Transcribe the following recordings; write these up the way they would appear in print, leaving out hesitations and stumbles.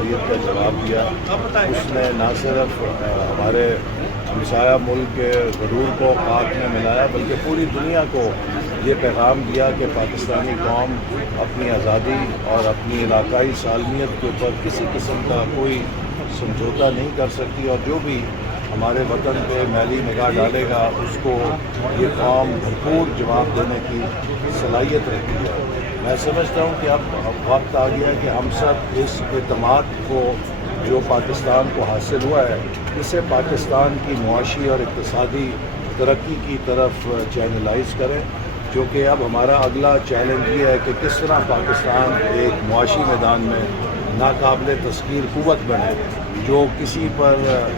جمہوریت کا جواب دیا۔ اس نے نہ صرف ہمارے ہمسایہ ملک کے غرور کو خاک میں ملایا بلکہ پوری دنیا کو یہ پیغام دیا کہ پاکستانی قوم اپنی آزادی اور اپنی علاقائی سالمیت کے اوپر کسی قسم کا کوئی سمجھوتا نہیں کر سکتی، اور جو بھی ہمارے وطن پہ میلی نگاہ ڈالے گا اس کو یہ قوم بھرپور جواب دینے کی صلاحیت رکھتی ہے۔ میں سمجھتا ہوں کہ اب وقت آ گیا کہ ہم سب اس اعتماد کو جو پاکستان کو حاصل ہوا ہے اسے پاکستان کی معاشی اور اقتصادی ترقی کی طرف چینلائز کریں، کیونکہ اب ہمارا اگلا چیلنج یہ ہے کہ کس طرح پاکستان ایک معاشی میدان میں ناقابل تسخیر قوت بنے جو کسی پر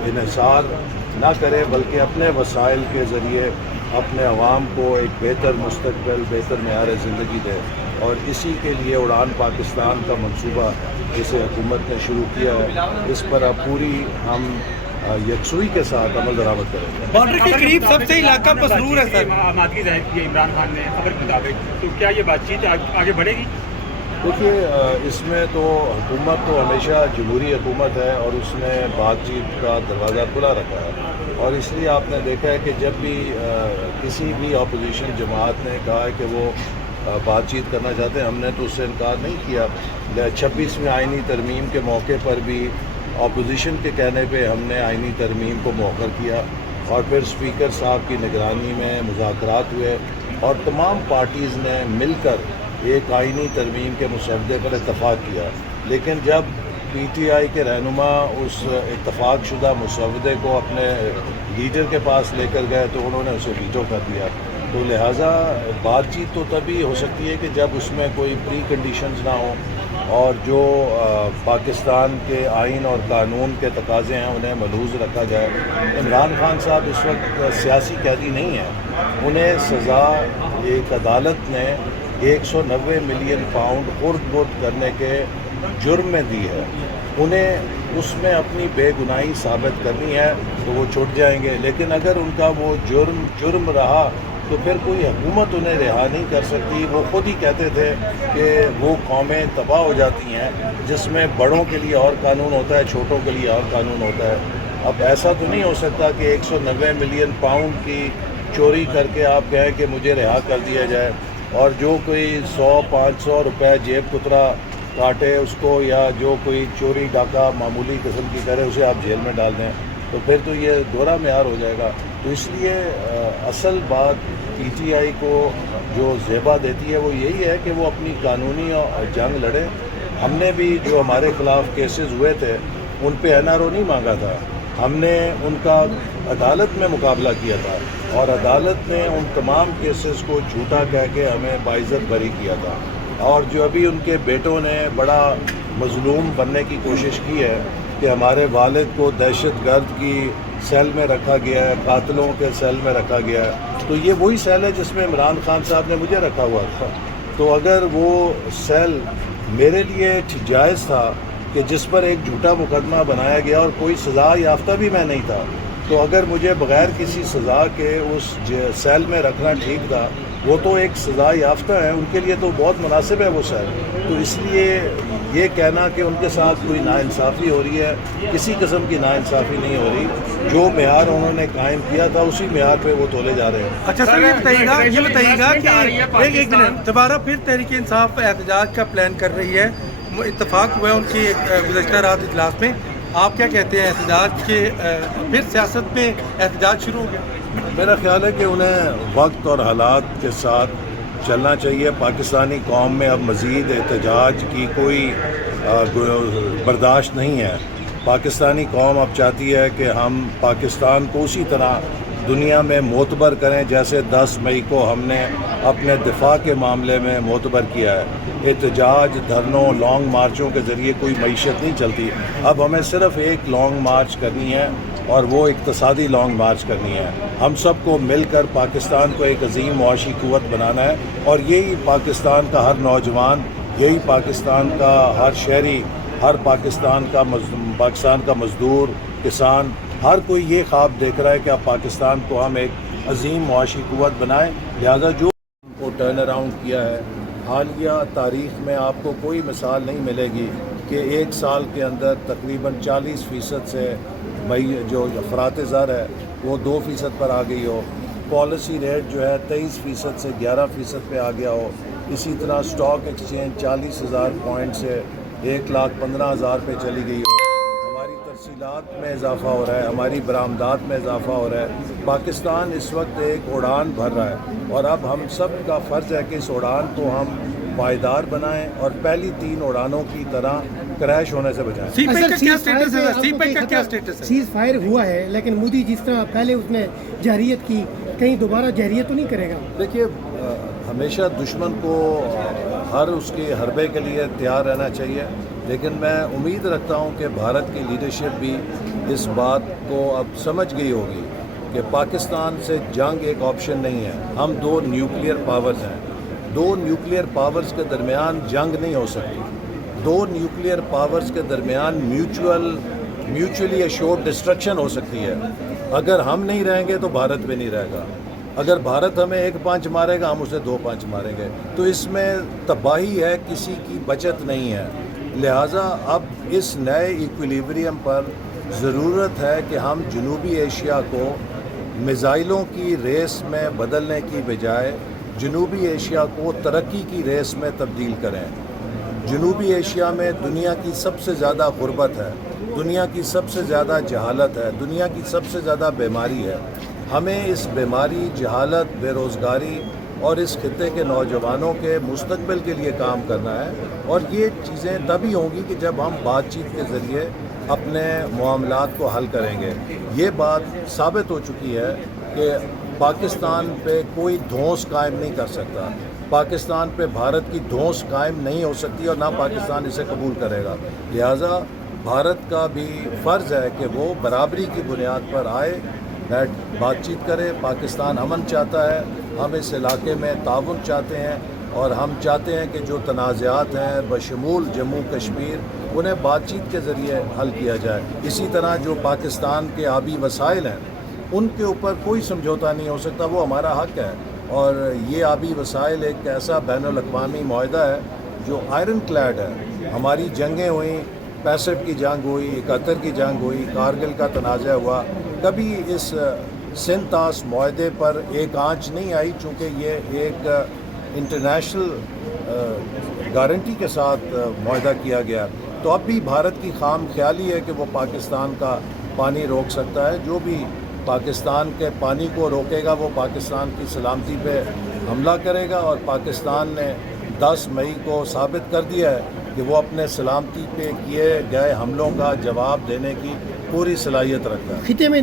انحصار نہ کرے بلکہ اپنے وسائل کے ذریعے اپنے عوام کو ایک بہتر مستقبل، بہتر معیار زندگی دے۔ اور اسی کے لیے اڑان پاکستان کا منصوبہ جسے حکومت نے شروع کیا ہے اس پر اب پوری ہم یکسوئی کے ساتھ عمل درآمد کریں گے۔ بارڈر کے قریب سب سے علاقہ مسرور ہے سر، آمادگی ظاہر کی ہے عمران خان نے خبر کے مطابق، تو کیا یہ بات چیت آگے بڑھے گی؟ دیکھیے اس میں تو حکومت تو ہمیشہ جمہوری حکومت ہے اور اس نے بات چیت کا دروازہ کھلا رکھا ہے، اور اس لیے آپ نے دیکھا ہے کہ جب بھی کسی بھی اپوزیشن جماعت نے کہا ہے کہ وہ بات چیت کرنا چاہتے ہیں ہم نے تو اس سے انکار نہیں کیا۔ 26ویں آئینی ترمیم کے موقع پر بھی اپوزیشن کے کہنے پہ ہم نے آئینی ترمیم کو مؤخر کیا، اور پھر اسپیکر صاحب کی نگرانی میں مذاکرات ہوئے اور تمام پارٹیز نے مل کر ایک آئینی ترمیم کے مسودے پر اتفاق کیا۔ لیکن جب پی ٹی آئی کے رہنما اس اتفاق شدہ مسودے کو اپنے لیڈر کے پاس لے کر گئے تو انہوں نے اسے ویٹو کر دیا۔ تو لہٰذا بات چیت تو تبھی ہو سکتی ہے کہ جب اس میں کوئی پری کنڈیشنز نہ ہوں اور جو پاکستان کے آئین اور قانون کے تقاضے ہیں انہیں ملحوظ رکھا جائے۔ عمران خان صاحب اس وقت سیاسی قیدی نہیں ہیں، انہیں سزا ایک عدالت نے 190 ملین پاؤنڈ خرد برد کرنے کے جرم میں دی ہے، انہیں اس میں اپنی بے گناہی ثابت کرنی ہے تو وہ چھوٹ جائیں گے، لیکن اگر ان کا وہ جرم رہا تو پھر کوئی حکومت انہیں رہا نہیں کر سکتی۔ وہ خود ہی کہتے تھے کہ وہ قومیں تباہ ہو جاتی ہیں جس میں بڑوں کے لیے اور قانون ہوتا ہے، چھوٹوں کے لیے اور قانون ہوتا ہے۔ اب ایسا تو نہیں ہو سکتا کہ 190 ملین پاؤنڈ کی چوری کر کے آپ کہیں کہ مجھے رہا کر دیا جائے، اور جو کوئی 100-500 روپے جیب کترا کاٹے اس کو، یا جو کوئی چوری ڈاکہ معمولی قسم کی کرے اسے آپ جیل میں ڈال دیں، تو پھر تو یہ دوہرا معیار ہو جائے گا۔ تو اس لیے اصل بات پی ٹی آئی کو جو زیبا دیتی ہے وہ یہی ہے کہ وہ اپنی قانونی جنگ لڑے۔ ہم نے بھی جو ہمارے خلاف کیسز ہوئے تھے ان پہ این آر او نہیں مانگا تھا، ہم نے ان کا عدالت میں مقابلہ کیا تھا، اور عدالت نے ان تمام کیسز کو جھوٹا کہہ کے ہمیں باعزت بری کیا تھا۔ اور جو ابھی ان کے بیٹوں نے بڑا مظلوم بننے کی کوشش کی ہے کہ ہمارے والد کو دہشت گرد کی سیل میں رکھا گیا ہے، قاتلوں کے سیل میں رکھا گیا ہے، تو یہ وہی سیل ہے جس میں عمران خان صاحب نے مجھے رکھا ہوا تھا۔ تو اگر وہ سیل میرے لیے جائز تھا کہ جس پر ایک جھوٹا مقدمہ بنایا گیا اور کوئی سزا یافتہ بھی میں نہیں تھا، تو اگر مجھے بغیر کسی سزا کے اس سیل میں رکھنا ٹھیک تھا، وہ تو ایک سزا یافتہ ہیں، ان کے لیے تو بہت مناسب ہے وہ سیل۔ تو اس لیے یہ کہنا کہ ان کے ساتھ کوئی ناانصافی ہو رہی ہے، کسی قسم کی ناانصافی نہیں ہو رہی، جو معیار انہوں نے قائم کیا تھا اسی معیار پہ وہ تولے جا رہے ہیں۔ اچھا سر، یہ بتائیے گا کہ ایک منٹ، دوبارہ پھر تحریک انصاف احتجاج کا پلان کر رہی ہے، اتفاق ہوا ہے ان کی گزشتہ رات اجلاس میں، آپ کیا کہتے ہیں احتجاج کے پھر سیاست میں احتجاج شروع ہو گیا؟ میرا خیال ہے کہ انہیں وقت اور حالات کے ساتھ چلنا چاہیے۔ پاکستانی قوم میں اب مزید احتجاج کی کوئی برداشت نہیں ہے۔ پاکستانی قوم اب چاہتی ہے کہ ہم پاکستان کو اسی طرح دنیا میں معتبر کریں جیسے 10 مئی کو ہم نے اپنے دفاع کے معاملے میں معتبر کیا ہے۔ احتجاج، دھرنوں، لانگ مارچوں کے ذریعے کوئی معیشت نہیں چلتی۔ اب ہمیں صرف ایک لانگ مارچ کرنی ہے اور وہ اقتصادی لانگ مارچ کرنی ہے۔ ہم سب کو مل کر پاکستان کو ایک عظیم معاشی قوت بنانا ہے، اور یہی پاکستان کا ہر نوجوان، یہی پاکستان کا ہر شہری، ہر پاکستان کا مزدور، کسان، ہر کوئی یہ خواب دیکھ رہا ہے کہ اب پاکستان کو ہم ایک عظیم معاشی قوت بنائیں۔ لہذا جو کو ٹرن اراؤنڈ کیا ہے، حالیہ تاریخ میں آپ کو کوئی مثال نہیں ملے گی کہ ایک سال کے اندر تقریباً 40% سے جو افراط زر ہے وہ 2% پر آ گئی ہو، پالیسی ریٹ جو ہے 23% سے 11% پہ آ گیا ہو، اسی طرح سٹاک ایکسچینج 40,000 پوائنٹ سے 1,15,000 پہ چلی گئی ہو، ہماری ترسیلات میں اضافہ ہو رہا ہے، ہماری برآمدات میں اضافہ ہو رہا ہے۔ پاکستان اس وقت ایک اڑان بھر رہا ہے اور اب ہم سب کا فرض ہے کہ اس اڑان کو ہم پائیدار بنائیں اور پہلی 3 اڑانوں کی طرح کریش ہونے سے بچائیں۔ سی پیک کا کیا سٹیٹس ہے؟ سی پیک کا کیا سٹیٹس ہے؟ سیز فائر ہوا ہے لیکن مودی جس طرح پہلے اس نے جارحیت کی، کہیں دوبارہ جارحیت تو نہیں کرے گا؟ دیکھیے، ہمیشہ دشمن کو ہر اس کے حربے کے لیے تیار رہنا چاہیے، لیکن میں امید رکھتا ہوں کہ بھارت کی لیڈرشپ بھی اس بات کو اب سمجھ گئی ہوگی کہ پاکستان سے جنگ ایک آپشن نہیں ہے۔ ہم 2 نیوکلیئر پاورز ہیں، 2 نیوکلیئر پاورز کے درمیان جنگ نہیں ہو سکتی، 2 نیوکلیئر پاورز کے درمیان میوچولی ایشورڈ ڈسٹرکشن ہو سکتی ہے۔ اگر ہم نہیں رہیں گے تو بھارت بھی نہیں رہے گا، اگر بھارت ہمیں 1 پنچ مارے گا ہم اسے 2 پنچ ماریں گے، تو اس میں تباہی ہے، کسی کی بچت نہیں ہے۔ لہٰذا اب اس نئے ایکویلیبریم پر ضرورت ہے کہ ہم جنوبی ایشیا کو میزائلوں کی ریس میں بدلنے کی بجائے جنوبی ایشیا کو ترقی کی ریس میں تبدیل کریں۔ جنوبی ایشیا میں دنیا کی سب سے زیادہ غربت ہے، دنیا کی سب سے زیادہ جہالت ہے، دنیا کی سب سے زیادہ بیماری ہے۔ ہمیں اس بیماری، جہالت، بے روزگاری اور اس خطے کے نوجوانوں کے مستقبل کے لیے کام کرنا ہے، اور یہ چیزیں تبھی ہوں گی کہ جب ہم بات چیت کے ذریعے اپنے معاملات کو حل کریں گے۔ یہ بات ثابت ہو چکی ہے کہ پاکستان پہ کوئی دھونس قائم نہیں کر سکتا، پاکستان پہ بھارت کی دھونس قائم نہیں ہو سکتی اور نہ پاکستان اسے قبول کرے گا۔ لہٰذا بھارت کا بھی فرض ہے کہ وہ برابری کی بنیاد پر آئے، بات چیت کرے۔ پاکستان امن چاہتا ہے، ہم اس علاقے میں تعاون چاہتے ہیں، اور ہم چاہتے ہیں کہ جو تنازعات ہیں بشمول جموں کشمیر انہیں بات چیت کے ذریعے حل کیا جائے۔ اسی طرح جو پاکستان کے آبی وسائل ہیں ان کے اوپر کوئی سمجھوتا نہیں ہو سکتا، وہ ہمارا حق ہے، اور یہ آبی وسائل ایک ایسا بین الاقوامی معاہدہ ہے جو آئرن کلیڈ ہے۔ ہماری جنگیں ہوئیں، 65 کی جنگ ہوئی، 71 کی جنگ ہوئی، کارگل کا تنازع ہوا، کبھی اس سنتاس معاہدے پر ایک آنچ نہیں آئی، چونکہ یہ ایک انٹرنیشنل گارنٹی کے ساتھ معاہدہ کیا گیا۔ تو اب بھی بھارت کی خام خیالی ہے کہ وہ پاکستان کا پانی روک سکتا ہے، جو بھی پاکستان کے پانی کو روکے گا وہ پاکستان کی سلامتی پہ حملہ کرے گا، اور پاکستان نے 10 مئی کو ثابت کر دیا ہے کہ وہ اپنے سلامتی پہ کیے گئے حملوں کا جواب دینے کی پوری صلاحیت رکھتا ہے۔ خطے میں